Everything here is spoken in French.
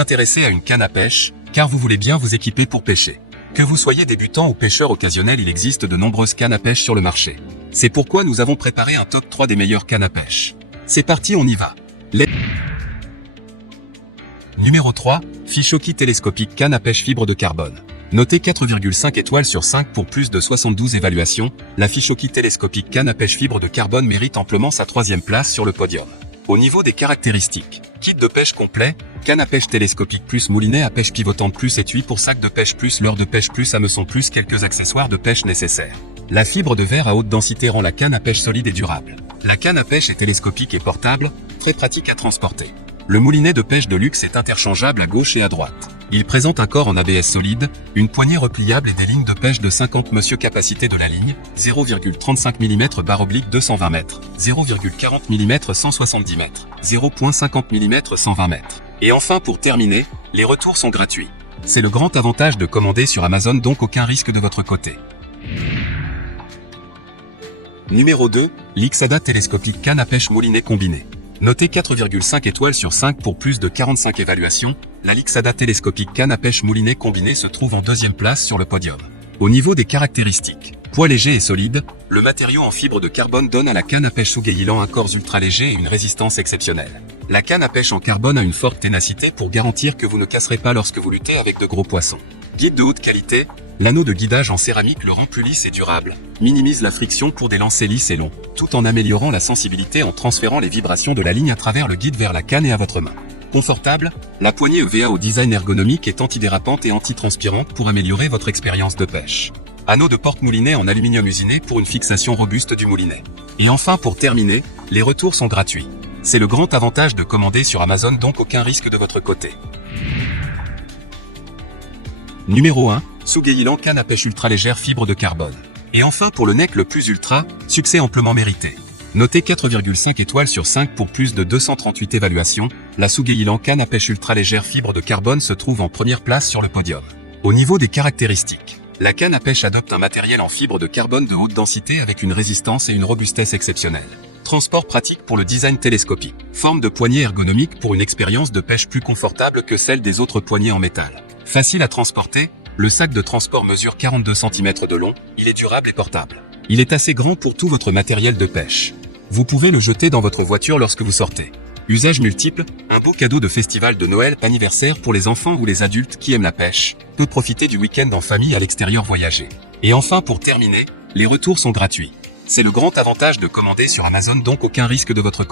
vous intéressez à une canne à pêche, car vous voulez bien vous équiper pour pêcher. Que vous soyez débutant ou pêcheur occasionnel, il existe de nombreuses cannes à pêche sur le marché. C'est pourquoi nous avons préparé un top 3 des meilleures cannes à pêche. C'est parti, on y va. Numéro 3, Fishoki télescopique canne à pêche fibre de carbone. Notée 4,5 étoiles sur 5 pour plus de 72 évaluations, la Fishoki télescopique canne à pêche fibre de carbone mérite amplement sa 3e place sur le podium. Au niveau des caractéristiques, kit de pêche complet, canne à pêche télescopique plus moulinet à pêche pivotante plus étui pour sac de pêche plus leurre de pêche plus hameçon plus quelques accessoires de pêche nécessaires. La fibre de verre à haute densité rend la canne à pêche solide et durable. La canne à pêche est télescopique et portable, très pratique à transporter. Le moulinet de pêche de luxe est interchangeable à gauche et à droite. Il présente un corps en ABS solide, une poignée repliable et des lignes de pêche de 50 m. Capacité de la ligne, 0,35 mm/oblique 220 m, 0,40 mm 170 m, 0,50 mm 120 m. Et enfin pour terminer, les retours sont gratuits. C'est le grand avantage de commander sur Amazon, donc aucun risque de votre côté. Numéro 2, l'Ixada télescopique canne à pêche moulinet combiné. Notée 4,5 étoiles sur 5 pour plus de 45 évaluations, la Lixada télescopique canne à pêche moulinet combiné se trouve en 2e place sur le podium. Au niveau des caractéristiques, poids léger et solide, le matériau en fibre de carbone donne à la canne à pêche Sugeilan un corps ultra léger et une résistance exceptionnelle. La canne à pêche en carbone a une forte ténacité pour garantir que vous ne casserez pas lorsque vous luttez avec de gros poissons. Guide de haute qualité, l'anneau de guidage en céramique le rend plus lisse et durable, minimise la friction pour des lancers lisses et longs, tout en améliorant la sensibilité en transférant les vibrations de la ligne à travers le guide vers la canne et à votre main. Confortable, la poignée EVA au design ergonomique est antidérapante et antitranspirante pour améliorer votre expérience de pêche. Anneau de porte-moulinet en aluminium usiné pour une fixation robuste du moulinet. Et enfin pour terminer, les retours sont gratuits. C'est le grand avantage de commander sur Amazon, donc aucun risque de votre côté. Numéro 1, Sugeilan canne à pêche ultra légère fibre de carbone. Et enfin pour le NEC le plus ultra, succès amplement mérité. Notée 4,5 étoiles sur 5 pour plus de 238 évaluations, la Sugeilan canne à pêche ultra légère fibre de carbone se trouve en 1re place sur le podium. Au niveau des caractéristiques, la canne à pêche adopte un matériel en fibre de carbone de haute densité avec une résistance et une robustesse exceptionnelles. Transport pratique pour le design télescopique. Forme de poignée ergonomique pour une expérience de pêche plus confortable que celle des autres poignées en métal. Facile à transporter, le sac de transport mesure 42 cm de long, il est durable et portable. Il est assez grand pour tout votre matériel de pêche. Vous pouvez le jeter dans votre voiture lorsque vous sortez. Usage multiple, un beau cadeau de festival de Noël, anniversaire pour les enfants ou les adultes qui aiment la pêche, peut profiter du week-end en famille à l'extérieur voyager. Et enfin pour terminer, les retours sont gratuits. C'est le grand avantage de commander sur Amazon, donc aucun risque de votre côté.